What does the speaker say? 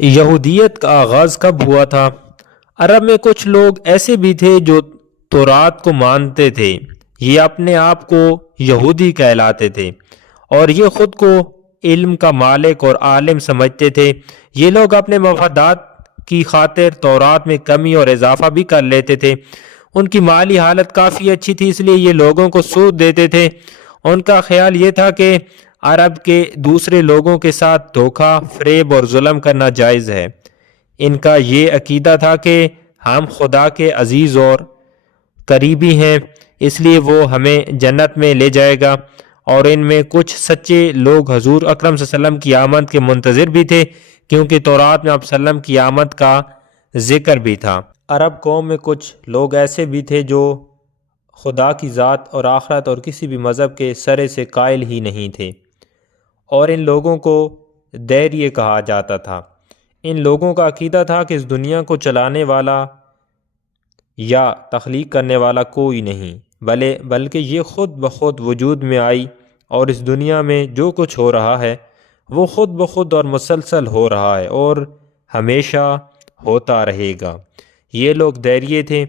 یہودیت کا آغاز کب ہوا تھا؟ عرب میں کچھ لوگ ایسے بھی تھے جو تورات کو مانتے تھے۔ یہ اپنے آپ کو یہودی کہلاتے تھے اور یہ خود کو علم کا مالک اور عالم سمجھتے تھے۔ یہ لوگ اپنے مفادات کی خاطر تورات میں کمی اور اضافہ بھی کر لیتے تھے۔ ان کی مالی حالت کافی اچھی تھی، اس لیے یہ لوگوں کو سود دیتے تھے۔ ان کا خیال یہ تھا کہ عرب کے دوسرے لوگوں کے ساتھ دھوکہ، فریب اور ظلم کرنا جائز ہے۔ ان کا یہ عقیدہ تھا کہ ہم خدا کے عزیز اور قریبی ہیں، اس لیے وہ ہمیں جنت میں لے جائے گا۔ اور ان میں کچھ سچے لوگ حضور اکرم صلی اللہ علیہ وسلم کی آمد کے منتظر بھی تھے، کیونکہ تورات میں آپ صلی اللہ علیہ وسلم کی آمد کا ذکر بھی تھا۔ عرب قوم میں کچھ لوگ ایسے بھی تھے جو خدا کی ذات اور آخرت اور کسی بھی مذہب کے سرے سے قائل ہی نہیں تھے، اور ان لوگوں کو دیریے کہا جاتا تھا۔ ان لوگوں کا عقیدہ تھا کہ اس دنیا کو چلانے والا یا تخلیق کرنے والا کوئی نہیں، بلکہ یہ خود بخود وجود میں آئی، اور اس دنیا میں جو کچھ ہو رہا ہے وہ خود بخود اور مسلسل ہو رہا ہے اور ہمیشہ ہوتا رہے گا۔ یہ لوگ دیریے تھے۔